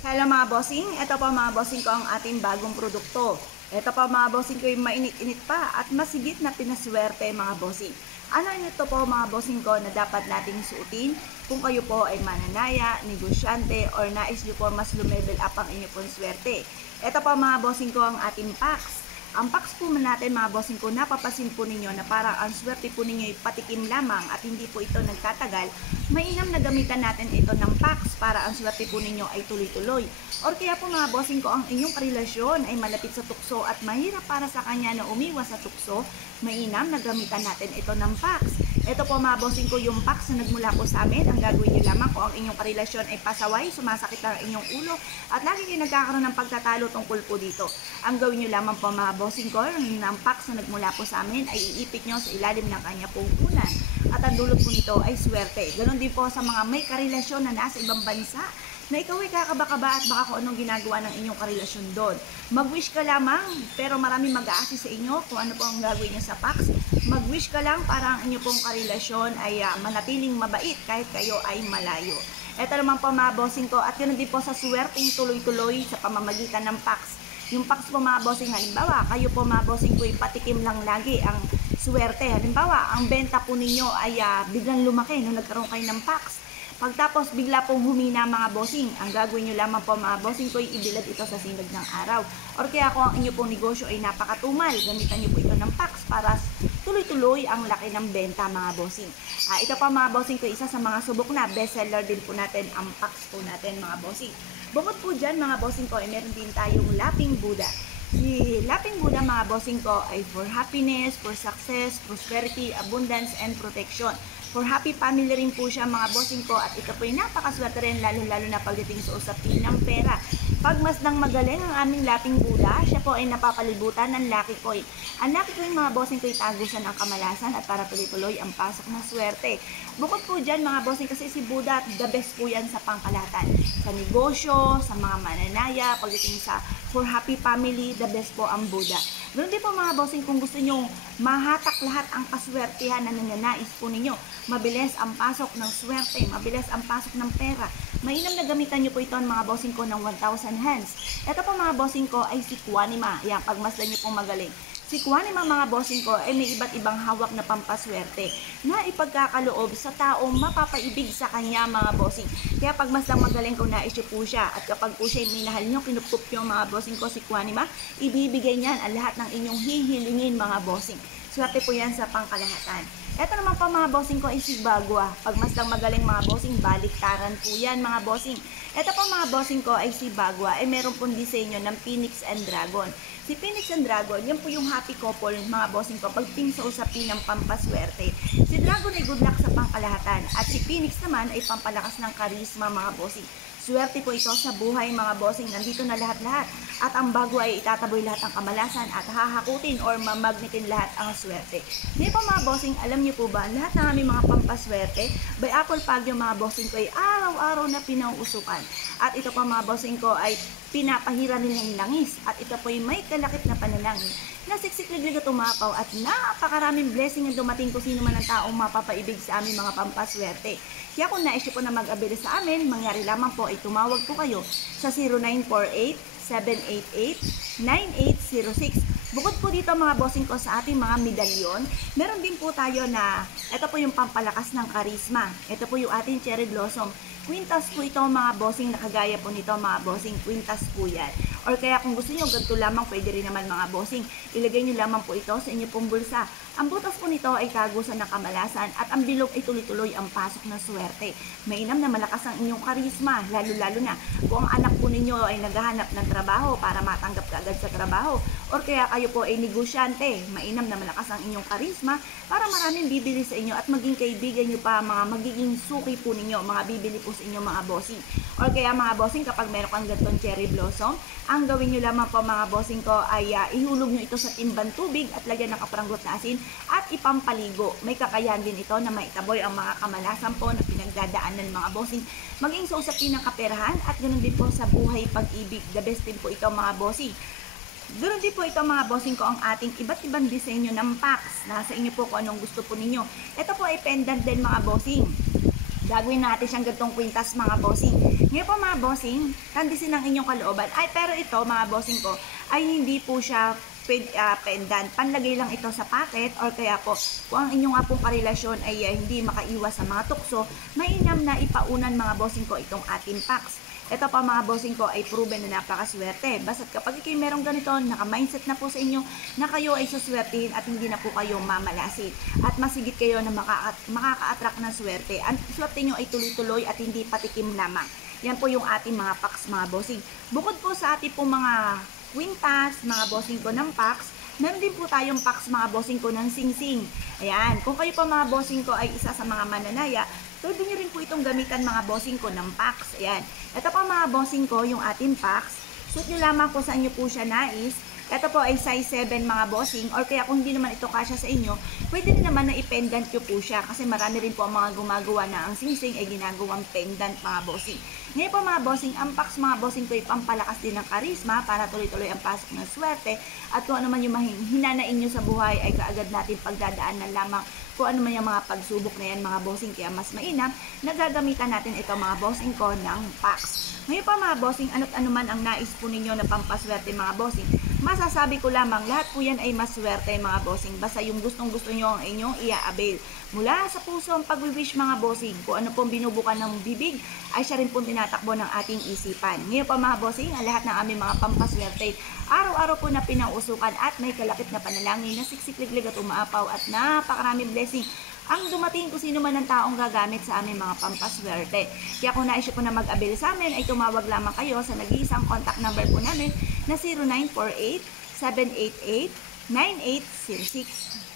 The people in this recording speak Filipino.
Hello mga bossing, ito po mga bossing ko ang ating bagong produkto. Ito po mga bossing ko yung mainit-init pa at masigit na pinaswerte mga bossing. Ano ito po mga bossing ko na dapat nating suotin kung kayo po ay mananaya, negosyante, or nais nyo po mas lumevel up ang inyo pong swerte. Ito po mga bossing ko ang ating packs. Ang packs po natin mga bossing ko, napapasin po ninyo na parang ang swerte po ninyo ay patikim lamang at hindi po ito nagtatagal. Mainam na gamitan natin ito ng packs para ang swerte po ninyo ay tuloy-tuloy. Or kaya po mga bossing ko, ang inyong karelasyon ay malapit sa tukso at mahirap para sa kanya na umiwas sa tukso, mainam na gamitan natin ito ng packs. Ito po mga bossing ko, yung packs na nagmula po sa amin. Ang gagawin nyo lamang kung ang inyong karelasyon ay pasaway, sumasakit ang inyong ulo at lagi kayo nagkakaroon ng pagtatalo tungkol po dito. Ang gawin nyo lamang po mga bossing ko, ng packs na nagmula po sa amin ay iipit nyo sa ilalim ng kanya pong unan. At ang dulot po nito ay swerte. Ganon din po sa mga may karelasyon na nasa ibang bansa na ikaw ay kakaba-kaba at baka kung anong ginagawa ng inyong karelasyon doon. Mag-wish ka lamang, pero marami mag-a-assist sa inyo kung ano po ang gagawin nyo sa packs. Mag-wish ka lang para ang inyong pong karelasyon ay manatiling mabait kahit kayo ay malayo. Ito naman po mga bossing ko, at yun din po sa swerteng tuloy-tuloy sa pamamagitan ng packs. Yung packs po mga bossing, halimbawa, kayo po mga bossing ko, patikim lang lagi ang swerte. Halimbawa, ang benta po ninyo ay biglang lumaki nung nagkaroon kayo ng packs. Pagtapos bigla pong humina mga bossing, ang gagawin nyo lamang po mga bossing ko ay ibilad ito sa sinag ng araw. Or kaya kung ang inyo pong negosyo ay napakatumal, gamitan nyo po ito ng packs para tuloy-tuloy ang laki ng benta mga bossing. Ito pa mga bossing ko, isa sa mga subok na bestseller din po natin ang packs po natin mga bossing. Bukod po dyan mga bossing ko ay meron din tayong Laping Buddha. Si Laping Buddha mga bossing ko ay for happiness, for success, prosperity, abundance, and protection. For happy family rin po siya mga bossing ko, at ito po ay napakaswerte rin lalo-lalo na pagdating sa usapin ng pera. Pag masdang magaling ang aming Laping Buddha, siya po ay napapalibutan ng Lucky Coin. Ang Lucky Coin mga bossing ko ay tagusan ng kamalasan at para tuloy-tuloy ang pasok ng swerte. Bukod po dyan mga bossing, kasi si Buddha the best po yan sa pangkalahatan. Sa negosyo, sa mga mananaya, pagdating sa for happy family, the best po ang Buddha. Doon din po mga bossing, kung gusto nyo mahatak lahat ang kaswertihan na nananais po ninyo, mabilis ang pasok ng swerte, mabilis ang pasok ng pera, mainam na gamitan nyo po ito mga bossing ko ng 1,000 hands. Ito po mga bossing ko ay si Kuanima. Yan, pagmasdan nyo pong magaling. Si Kuanima mga bossing ko ay may iba't ibang hawak na pampaswerte na ipagkakaloob sa taong mapapaibig sa kanya mga bossing. Kaya pag mas lang magaling kung nais po siya, at kapag po siya minahal nyo, kinukup nyo mga bossing ko si Kuanima, ibibigay niyan ang lahat ng inyong hihilingin mga bossing. Swerte po yan sa pangkalahatan. Ito naman pa mga bossing ko ay si Bagua. Pag mas lang magaling mga bossing, baliktaran po yan mga bossing. Ito pa mga bossing ko ay si Bagua, ay meron pong disenyo ng Phoenix and Dragon. Si Phoenix and Dragon, yan po yung happy couple mga bossing ko pagting sa usapin ng pampaswerte. Si Dragon ay good luck sa pangkalahatan at si Phoenix naman ay pampalakas ng karisma mga bossing. Swerte po ito sa buhay mga bossing, nandito na lahat-lahat. At ang Bagua ay itataboy lahat ng kamalasan at hahakutin or mamagnetin lahat ang swerte. Hindi po mga bossing, alam niyo po ba, lahat ng aming mga pampaswerte, by Apple Pag yung mga bossing ko ay araw-araw na pinauusukan. At ito pa mga bossing ko ay pinapahira nilang langis. At ito po ay may kalakip na panalangin na siksik-liglig at tumapaw at napakaraming blessing ang dumating kung sino man ang taong mapapaibig sa aming mga pampaswerte. Kaya kung nais po na mag-abili sa amin, mangyari lamang po ay tumawag po kayo sa 0948-788-9806. Bukod po dito mga bossing ko sa ating mga medalyon, meron din po tayo na ito po yung pampalakas ng karisma. Ito po yung ating cherry blossom. Quintas po ito mga bossing, nakagaya po nito mga bossing, quintas po yan. Or kaya kung gusto nyo, ganito lamang, pwede rin naman mga bossing. Ilagay nyo lamang po ito sa inyo pong bulsa. Ang butas po nito ay tagusan ng kamalasan at ang bilog ay tuloy-tuloy ang pasok ng swerte. Mainam na malakas ang inyong karisma, lalo-lalo na kung ang anak po ninyo ay naghahanap ng trabaho para matanggap ka agad sa trabaho. Or kaya kayo po ay negosyante, mainam na malakas ang inyong karisma para maraming bibili sa inyo at maging kaibigan nyo pa, mga magiging suki po ninyo, mga bibili po sa inyo mga bossing. Or kaya mga bossing, kapag meron kang ganitong cherry blossom, ang gawin nyo lamang po mga bossing ko ay ihulog nyo ito sa timbang tubig at lagyan ng kapranggot na asin at ipampaligo. May kakayahan din ito na maitaboy ang mga kamalasan po na pinagdadaanan ng mga bossing, maging sa usapin ng kaperahan at ganoon din po sa buhay pag-ibig. The best din po ito mga bossing. Ganoon din po ito mga bossing ko ang ating iba't ibang disenyo ng packs. Nasa inyo po kung anong gusto po ninyo. Ito po ay pendant din mga bossing. Gagawin natin siyang gantong kwintas mga bossing. Ngayon po mga bossing, tandisin ang inyong kalooban. Ay, pero ito mga bossing ko, ay hindi po siya pendant. Panlagay lang ito sa packet or kaya po, kung ang inyong nga pong karelasyon ay hindi makaiwas sa mga tukso, mainam na ipaunan mga bossing ko itong ating packs. Ito pa mga bossing ko ay proven na napakaswerte. Basta't kapag kayo merong ganito, naka-mindset na po sa inyo na kayo ay suswertehin at hindi na po kayo mamalasin. At masigit kayo na makaka-attract ng swerte. Ang swerte nyo ay tuloy-tuloy at hindi patikim lamang. Yan po yung ating mga packs mga bossing. Bukod po sa ating po mga kwintas, mga bossing ko ng packs, meron din po tayong packs mga bossing ko ng sing-sing. Ayan, kung kayo po mga bossing ko ay isa sa mga mananaya, pwede nyo rin po itong gamitan mga bossing ko ng packs. Ayan. Ito po mga bossing ko, yung ating packs. Suit nyo lamang po sa inyo po siya nais. Ito po ay size 7 mga bossing, or kaya kung hindi naman ito kasya sa inyo, pwede rin naman na i-pendant nyo po siya kasi marami rin po ang mga gumagawa na ang sing-sing ay ginagawang pendant mga bossing. Ngayon po mga bossing, ang packs mga bossing ko ay pampalakas din ng karisma para tuloy-tuloy ang pasok ng swerte at kung ano man yung hinanain nyo sa buhay ay kaagad natin pagdadaanan lamang kung ano man yung mga pagsubok na yan mga bossing, kaya mas mainam nagagamitan natin ito mga bossing ko ng packs. Ngayon pa mga bossing, ano't ano man ang nais po ninyo na pampaswerte mga bossing, masasabi ko lamang lahat po yan ay maswerte mga bossing, basta yung gustong gusto nyo ang inyong i-avail. Mula sa puso ang pag-wish mga bossing, kung ano pong binubukan ng bibig ay siya rin pong tinatakbo ng ating isipan. Ngayon pa mga bossing, ang lahat ng aming mga pampaswerte araw-araw po na pinausukan at may kalapit na panalangin na siksik-liglig at umaapaw at napakaraming blessing ang dumating kung sino man ang taong gagamit sa aming mga pampaswerte. Kaya kung nais po na mag-avail sa amin ay tumawag lamang kayo sa nag-iisang contact number po namin na 0948 788 9806.